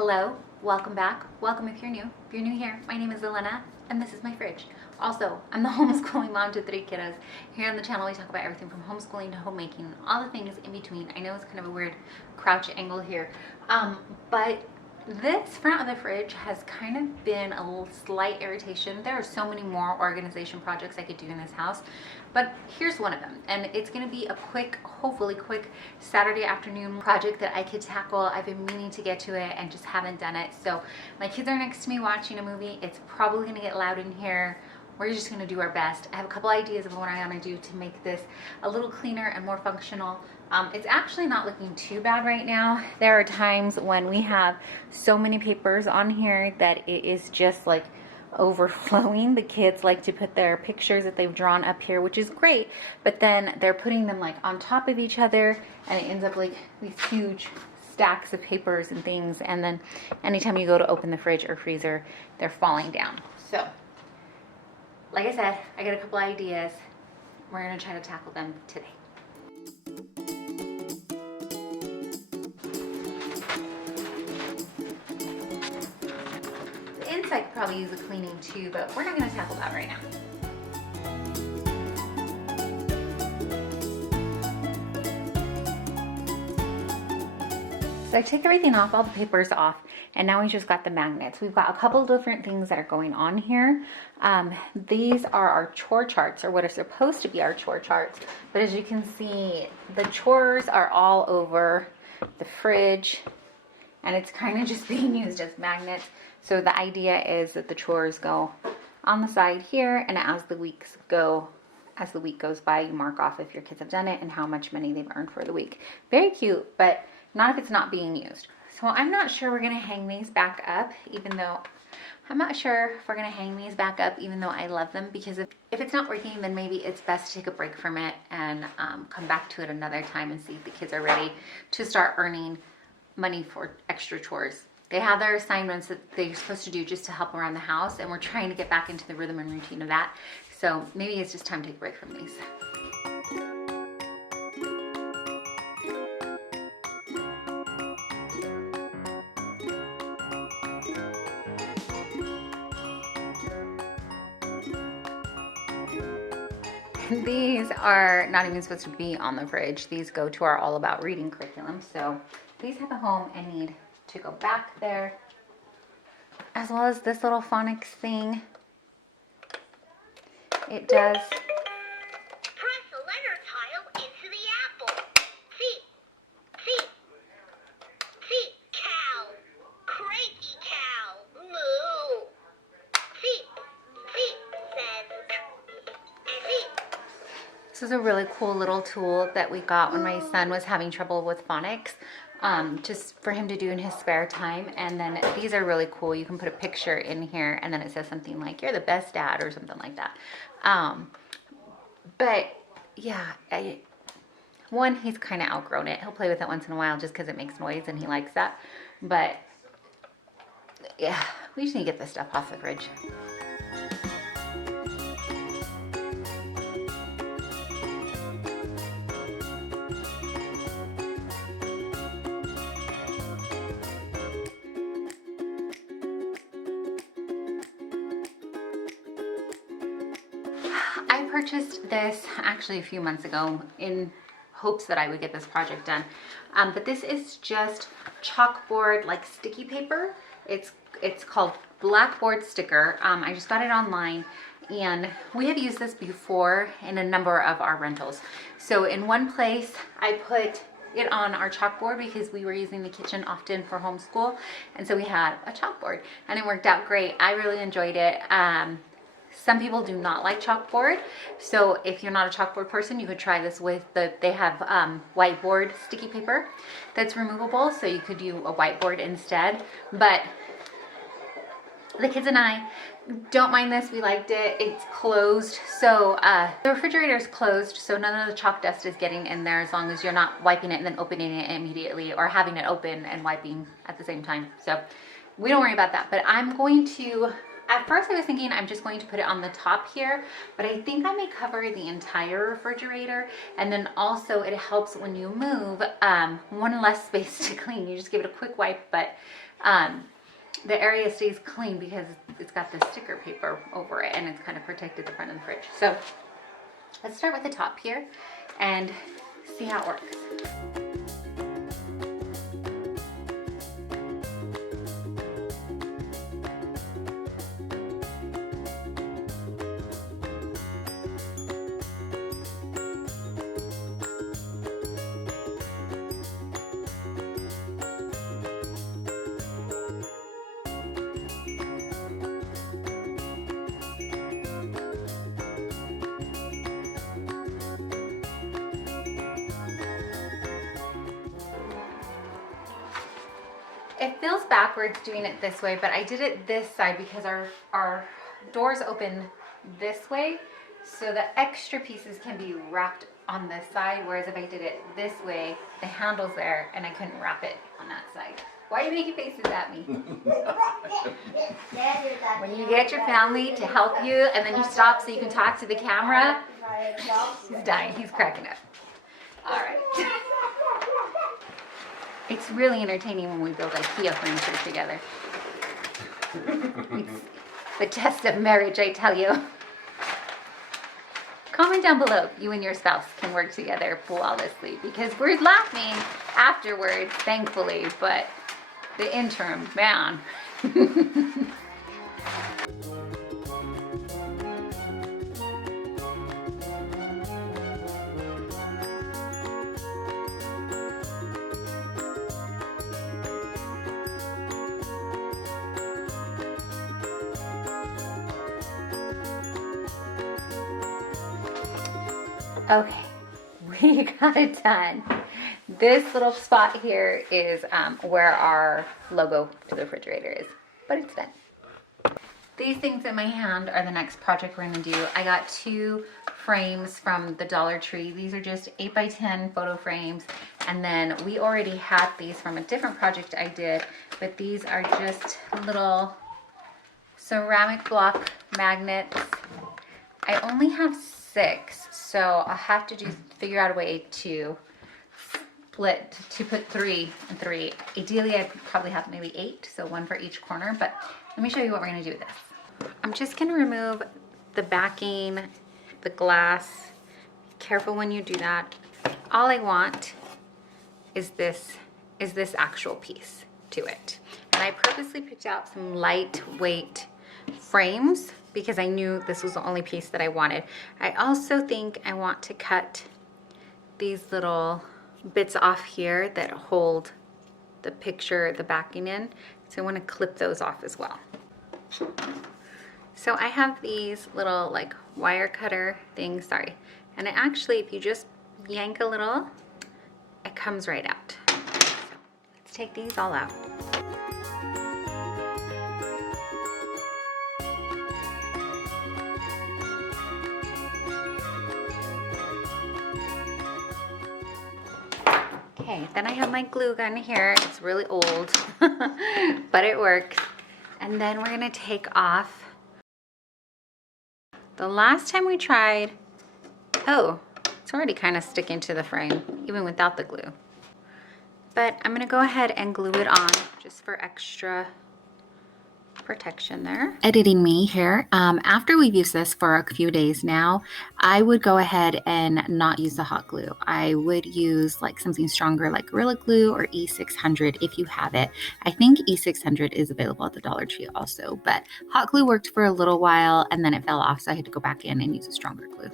Hello, welcome back. Welcome if you're new. If you're new here, my name is Elena and this is my fridge. Also, I'm the homeschooling mom to 3 kiddos. Here on the channel we talk about everything from homeschooling to homemaking and all the things in between. I know it's kind of a weird crouch angle here, but this front of the fridge has kind of been a little slight irritation. There are so many more organization projects I could do in this house, but here's one of them. And it's gonna be a quick, hopefully quick Saturday afternoon project that I could tackle. I've been meaning to get to it and just haven't done it. So my kids are next to me watching a movie. It's probably gonna get loud in here. We're just gonna do our best. I have a couple ideas of what I wanna do to make this a little cleaner and more functional. It's actually not looking too bad right now. There are times when we have so many papers on here that it is just like overflowing. The kids like to put their pictures that they've drawn up here, which is great, but then they're putting them like on top of each other and it ends up like these huge stacks of papers and things, and then anytime you go to open the fridge or freezer, they're falling down. So like I said, I got a couple ideas. We're gonna try to tackle them today. The inside could probably use a cleaning too, but we're not gonna tackle that right now. So I took everything off, all the papers off, and now we just got the magnets. We've got a couple different things that are going on here. These are our chore charts, or what are supposed to be our chore charts. But as you can see, the chores are all over the fridge, and it's kind of just being used as magnets. So the idea is that the chores go on the side here, and as the week goes by, you mark off if your kids have done it and how much money they've earned for the week. Very cute, but not if it's not being used. So I'm not sure we're gonna hang these back up, even though I love them, because if it's not working, then maybe it's best to take a break from it and come back to it another time and see if the kids are ready to start earning money for extra chores. They have their assignments that they're supposed to do just to help around the house, and we're trying to get back into the rhythm and routine of that. So maybe it's just time to take a break from these. These are not even supposed to be on the fridge. These go to our All About Reading curriculum. So these have a home and need to go back there. As well as this little phonics thing. It does. Press the letter tile into the apple. C, cow. Cranky cow. Moo. C, says. This is a really cool little tool that we got when my son was having trouble with phonics, just for him to do in his spare time. And then these are really cool. You can put a picture in here and then it says something like, "You're the best dad," or something like that. But yeah, he's kind of outgrown it. He'll play with it once in a while just because it makes noise and he likes that. But yeah, we just need to get this stuff off the fridge. I purchased this actually a few months ago in hopes that I would get this project done. But this is just chalkboard, like sticky paper. It's called Blackboard Sticker. I just got it online, and we have used this before in a number of our rentals. So in one place, I put it on our chalkboard because we were using the kitchen often for homeschool, and so we had a chalkboard, and it worked out great. I really enjoyed it. Some people do not like chalkboard, so if you're not a chalkboard person, you could try this with they have whiteboard sticky paper that's removable, so you could do a whiteboard instead. But the kids and I don't mind this. We liked it. It's closed, so the refrigerator is closed, so none of the chalk dust is getting in there, as long as you're not wiping it and then opening it immediately, or having it open and wiping at the same time. So we don't worry about that. But I'm going to, at first I was thinking I'm just going to put it on the top here, but I think I may cover the entire refrigerator, and then also it helps when you move, one less space to clean. You just give it a quick wipe, but the area stays clean because it's got the sticker paper over it and it's kind of protected the front of the fridge. So let's start with the top here and see how it works. It feels backwards doing it this way, but I did it this side because our doors open this way, so the extra pieces can be wrapped on this side, whereas if I did it this way, the handle's there and I couldn't wrap it on that side. Why are you making faces at me? When you get your family to help you and then you stop so you can talk to the camera, he's dying, he's cracking up. All right. It's really entertaining when we build IKEA furniture together. It's the test of marriage, I tell you. Comment down below if you and your spouse can work together flawlessly, because we're laughing afterwards, thankfully, but the interim, man. Okay, we got it done. This little spot here is where our logo to the refrigerator is, but it's done. These things in my hand are the next project we're gonna do. I got 2 frames from the Dollar Tree. These are just 8x10 photo frames. And then we already had these from a different project I did, but these are just little ceramic block magnets. I only have 6, so I'll have to figure out a way to split, to put 3 and 3. Ideally, I probably have maybe 8, so 1 for each corner, but let me show you what we're gonna do with this. I'm just gonna remove the backing, the glass. Be careful when you do that. All I want is this actual piece to it. And I purposely picked out some lightweight frames because I knew this was the only piece that I wanted. I also think I want to cut these little bits off here that hold the picture, the backing in. So I want to clip those off as well. So I have these little like wire cutter things, sorry. And it actually, if you just yank a little, it comes right out. So let's take these all out. Okay, then I have my glue gun here. It's really old, but it works. And then we're gonna take off. The last time we tried, oh, it's already kind of sticking to the frame, even without the glue. But I'm gonna go ahead and glue it on just for extra protection there. Editing me here. After we've used this for a few days now, I would go ahead and not use the hot glue. I would use like something stronger like Gorilla Glue or E600 if you have it. I think E600 is available at the Dollar Tree also, but hot glue worked for a little while and then it fell off, so I had to go back in and use a stronger glue.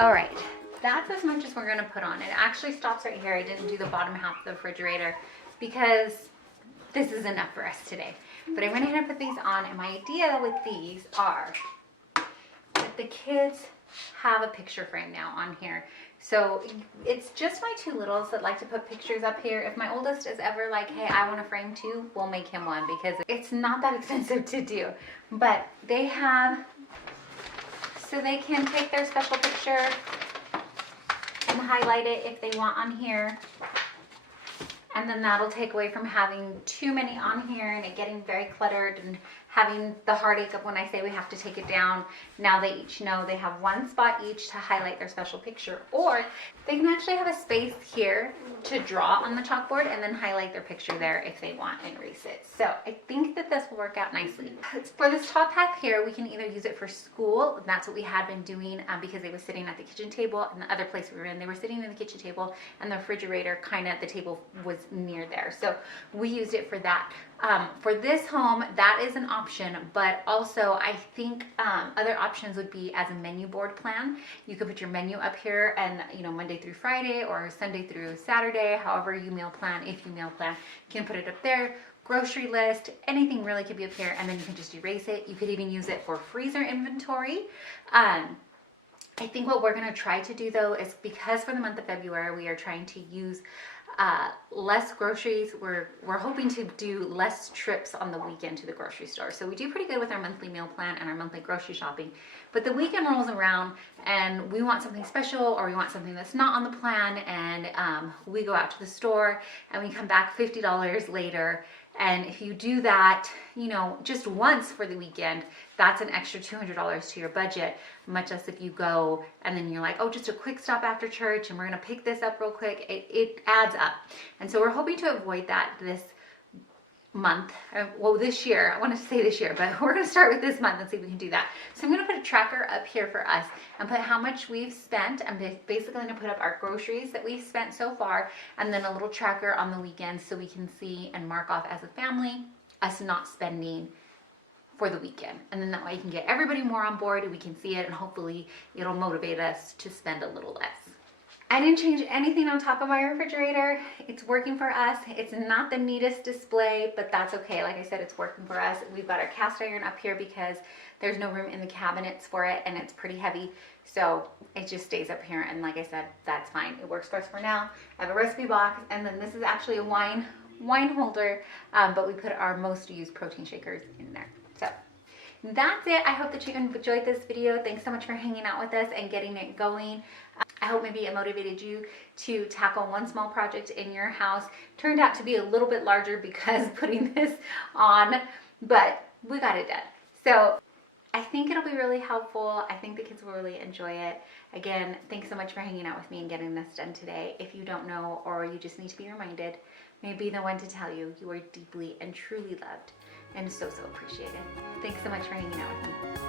All right, that's as much as we're gonna put on. It actually stops right here. I didn't do the bottom half of the refrigerator because this is enough for us today. But I went ahead and put these on, and my idea with these are that the kids have a picture frame now on here. So it's just my 2 littles that like to put pictures up here. If my oldest is ever like, hey, I want a frame too, we'll make him one because it's not that expensive to do. But they have, so they can take their special picture and highlight it if they want on here. And then that'll take away from having too many on here and it getting very cluttered and having the heartache of when I say we have to take it down. Now they each know they have one spot each to highlight their special picture, or they can actually have a space here to draw on the chalkboard and then highlight their picture there if they want and erase it. So I think that this will work out nicely. For this top half here, we can either use it for school, and that's what we had been doing because they were sitting at the kitchen table, and the other place we were in, they were sitting in the kitchen table, and the refrigerator kind of, the table was near there. So we used it for that. For this home, that is an option, but also I think other options would be as a menu board plan. You could put your menu up here, and Monday through Friday or Sunday through Saturday, however you meal plan, if you meal plan, you can put it up there. Grocery list, anything really could be up here, and then you can just erase it. You could even use it for freezer inventory. I think what we're going to try to do though is, because for the month of February we are trying to use less groceries, we're hoping to do less trips on the weekend to the grocery store. So we do pretty good with our monthly meal plan and our monthly grocery shopping, but the weekend rolls around and we want something special, or we want something that's not on the plan, and we go out to the store and we come back $50 later. And if you do that, just once for the weekend, that's an extra $200 to your budget, much less if you go and then you're like, oh, just a quick stop after church and we're going to pick this up real quick. It adds up. And so we're hoping to avoid that this month. Well, this year, I want to say this year, but we're going to start with this month and see if we can do that. So I'm going to put a tracker up here for us and put how much we've spent. I'm basically going to put up our groceries that we've spent so far, and then a little tracker on the weekends so we can see and mark off as a family us not spending for the weekend. And then that way you can get everybody more on board and we can see it, and hopefully it'll motivate us to spend a little less. I didn't change anything on top of my refrigerator. It's working for us. It's not the neatest display, but that's okay. Like I said, it's working for us. We've got our cast iron up here because there's no room in the cabinets for it, and it's pretty heavy. So it just stays up here. And like I said, that's fine. It works for us for now. I have a recipe box, and then this is actually a wine holder, but we put our most used protein shakers in there. So that's it. I hope that you enjoyed this video. Thanks so much for hanging out with us and getting it going. I hope maybe it motivated you to tackle one small project in your house. Turned out to be a little bit larger because putting this on, but we got it done. So I think it'll be really helpful. I think the kids will really enjoy it. Again, thanks so much for hanging out with me and getting this done today. If you don't know, or you just need to be reminded, may be the one to tell you you are deeply and truly loved and so appreciated. Thanks so much for hanging out with me.